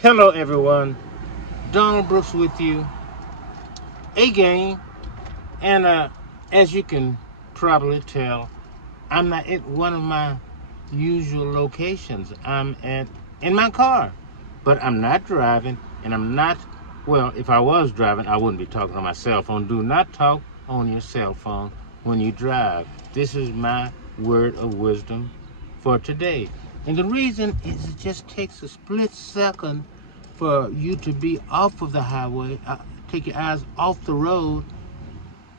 Hello, everyone. Donald Brooks with you again. And as you can probably tell, I'm not at one of my usual locations. I'm at in my car, but I'm not driving, and I'm not. Well, if I was driving, I wouldn't be talking on my cell phone. Do not talk on your cell phone when you drive. This is my word of wisdom for today. And the reason is it just takes a split second for you to be off of the highway, take your eyes off the road,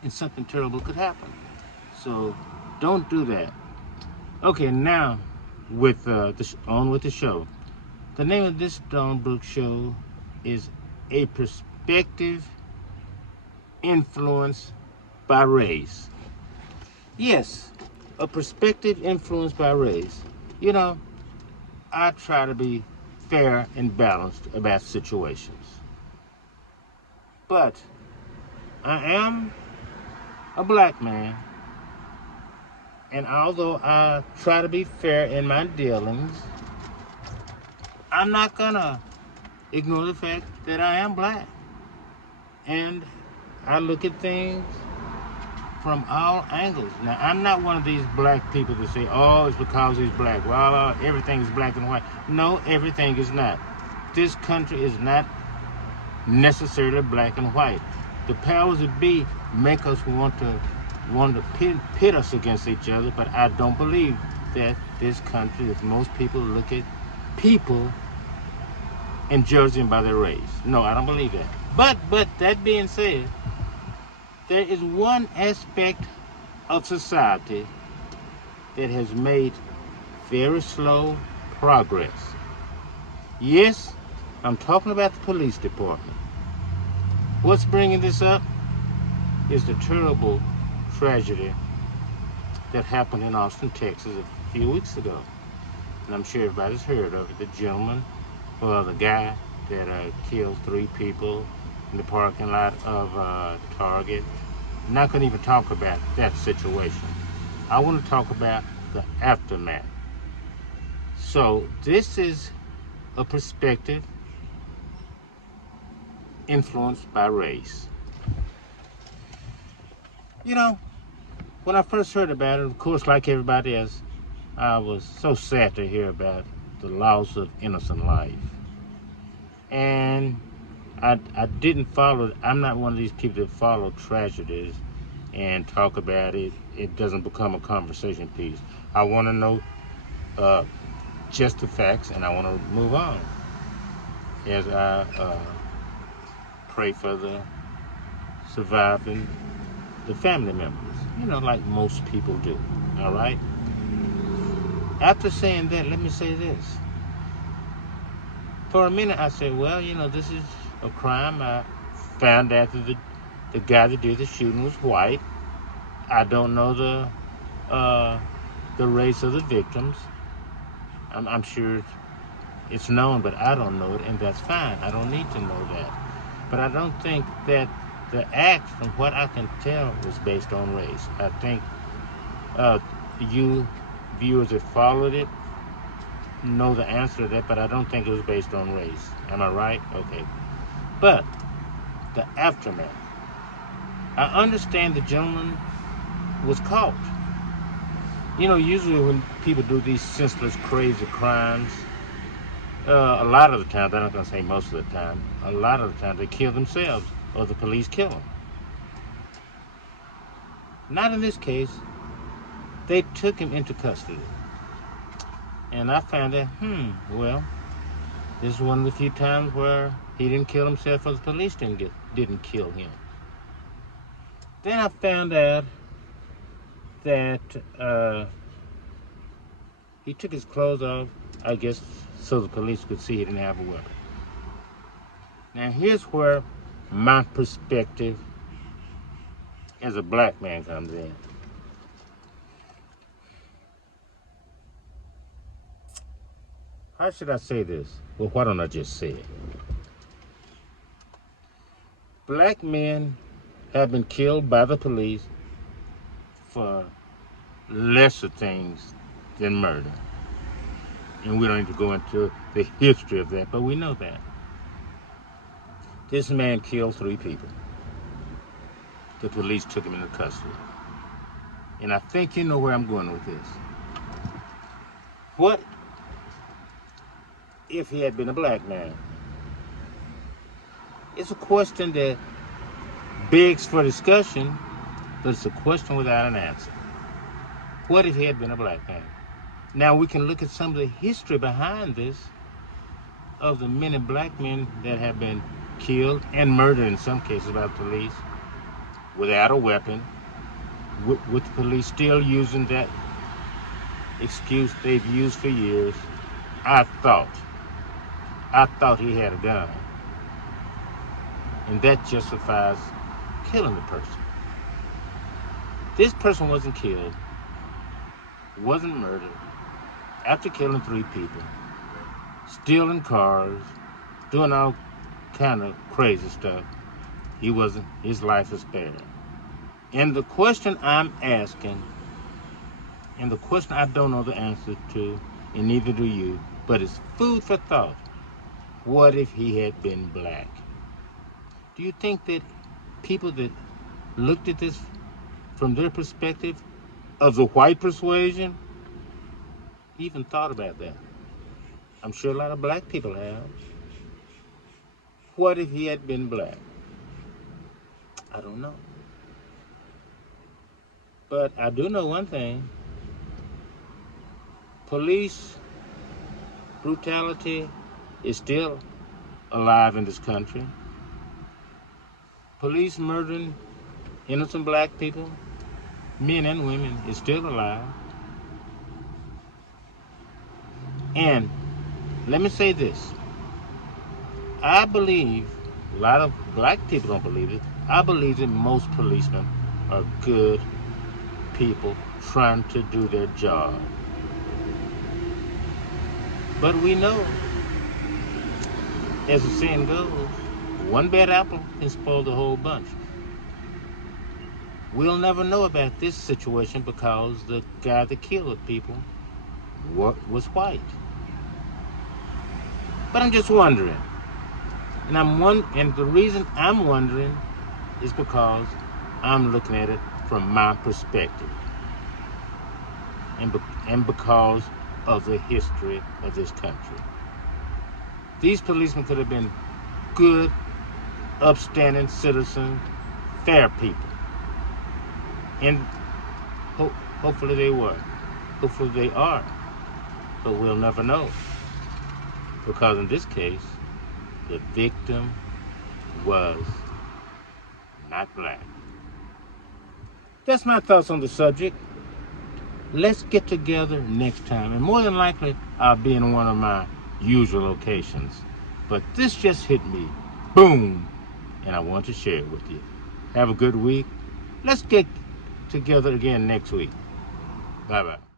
and something terrible could happen. So don't do that. Okay, now on with the show. The name of this Don Brooks show is A Perspective Influenced by Race. Yes, a perspective influenced by race. You know, I try to be fair and balanced about situations. But I am a black man, and although I try to be fair in my dealings, I'm not gonna ignore the fact that I am black. And I look at things from all angles. Now, I'm not one of these black people that say, oh, it's because he's black. Well, everything is black and white. No, everything is not. This country is not necessarily black and white. The powers that be make us want to pit us against each other, but I don't believe that this country, that most people look at people and judge them by their race. No, I don't believe that. But that being said, there is one aspect of society that has made very slow progress. Yes, I'm talking about the police department. What's bringing this up is the terrible tragedy that happened in Austin, Texas a few weeks ago. And I'm sure everybody's heard of it. The gentleman, well, the guy that killed 3 people in the parking lot of Target. I'm not going to even talk about that situation. I want to talk about the aftermath. So this is a perspective influenced by race. You know, when I first heard about it, of course, like everybody else, I was so sad to hear about the loss of innocent life. And I didn't follow it. I'm not one of these people that follow tragedies and talk about it. It doesn't become a conversation piece. I want to know just the facts, and I want to move on as I pray for the surviving, the family members, like most people do. All right? After saying that, let me say this. For a minute, I said, well, this is a crime. I found out that the guy that did the shooting was white. I don't know the race of the victims. I'm sure it's known, but I don't know it, and that's fine. I don't need to know that. But I don't think that the act, from what I can tell, was based on race. I think you viewers that followed it know the answer to that, but I don't think it was based on race. Am I right? Okay. But the aftermath. I understand the gentleman was caught. Usually when people do these senseless, crazy crimes, a lot of the time, I'm not going to say most of the time, a lot of the time they kill themselves or the police kill them. Not in this case. They took him into custody. And I found that, well, this is one of the few times where he didn't kill himself or the police didn't kill him. Then I found out that he took his clothes off, I guess, so the police could see he didn't have a weapon. Now, here's where my perspective as a black man comes in. How should I say this? Well, why don't I just say it? Black men have been killed by the police for lesser things than murder. And we don't need to go into the history of that, but we know that. This man killed 3 people. The police took him into custody. And I think you know where I'm going with this. What if he had been a black man? It's a question that begs for discussion, but it's a question without an answer. What if he had been a black man? Now we can look at some of the history behind this of the many black men that have been killed and murdered in some cases by the police without a weapon, with the police still using that excuse they've used for years. I thought he had a gun. And that justifies killing the person. This person wasn't killed, wasn't murdered, after killing 3 people, stealing cars, doing all kind of crazy stuff. His life is spared. And the question I'm asking, and the question I don't know the answer to, and neither do you, but it's food for thought. What if he had been black? Do you think that people that looked at this from their perspective of the white persuasion even thought about that? I'm sure a lot of black people have. What if he had been black? I don't know. But I do know one thing. Police brutality is still alive in this country. Police murdering innocent black people, men and women, is still alive. And let me say this. I believe, a lot of black people don't believe it, I believe that most policemen are good people trying to do their job. But we know, as the saying goes, one bad apple can spoil the whole bunch. We'll never know about this situation because the guy that killed people was white. But I'm just wondering, and the reason I'm wondering is because I'm looking at it from my perspective, and because of the history of this country. These policemen could have been good, upstanding citizens, fair people. And hopefully they were. Hopefully they are. But we'll never know. Because in this case, the victim was not black. That's my thoughts on the subject. Let's get together next time. And more than likely, I'll be in one of my usual locations. But this just hit me. Boom. And I want to share it with you. Have a good week. Let's get together again next week. Bye-bye.